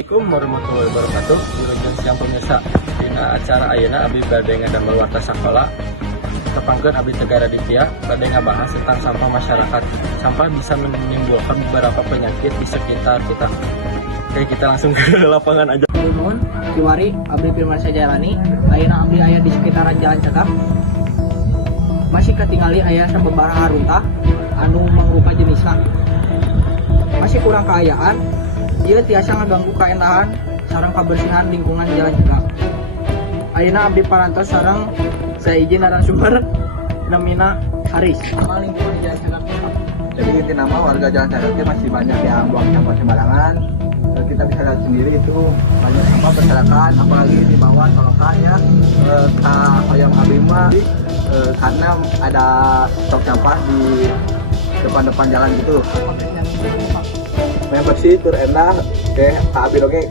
Assalamualaikum warahmatullahi wabarakatuh. Wilujeng siang pemirsa, dina acara ayeuna abdi bade ngadamel warta sakola. Tepangkeun abdi Tegara Ditya bade ngabahas tentang sampah masyarakat. Sampah bisa menimbulkan beberapa penyakit di sekitar kita. Oke, kita langsung ke lapangan aja. Nuhun, Kiwari, abdi Firmansyah Jailani, ayeuna abdi aya di sekitaran Jalan Cekap. Masih ketinggali aya sababaraha harunta anu mangrupa jenisna. Masih kurang kaayaan, ieu tiasa ngaganggu kaendahan sareng kabersihan lingkungan Jalan Cekap. Ayeuna abdi parantos sareng saya izin narasumber namina Haris. Sama lingkungan di Jalan Cekap. Jadi inti nama warga Jalan Cekap masih banyak yang buang sampah sembarangan. Kita bisa lihat sendiri itu banyak sampah berserakan, apalagi di bawah solokan ya. Yang Abima karena ada stok sampah di depan jalan gitu. Yang bersih tur enak, kayak Abid oke.